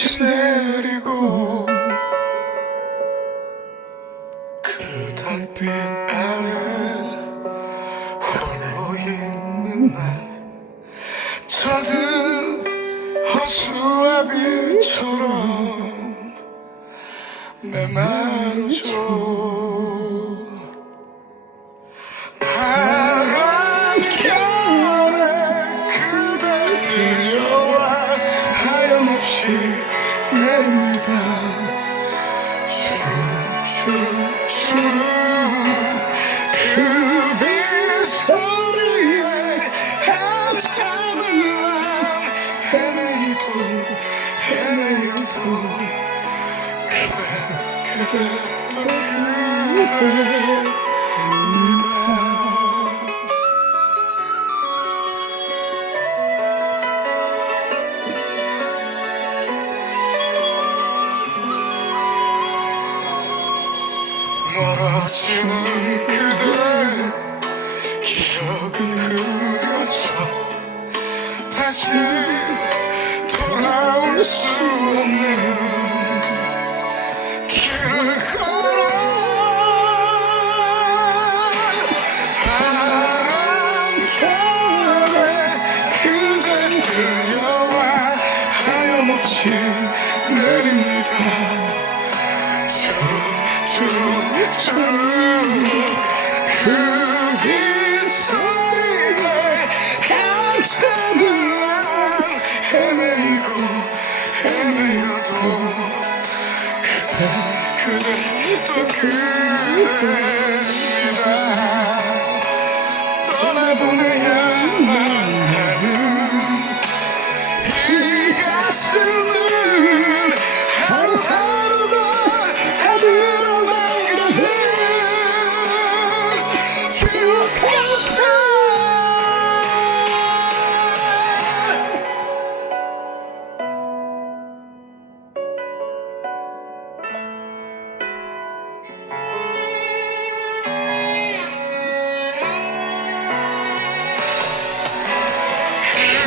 달빛이 내리고 그 달빛 안에 홀로 있는 날 젖은 허수아비처럼 메마 내립니다. 주룩주룩주룩 그 빗소리에 한참을 난 헤매이고 헤매여도 그대 그대 또 그대입니 멀어지는 그대 기억은 흐려져. 다시 돌아올 수 없는 주룩주룩주룩 그 빗소리에 한참을 난 헤매이고 헤매여도 그대 그대 또 그대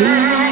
Ooh.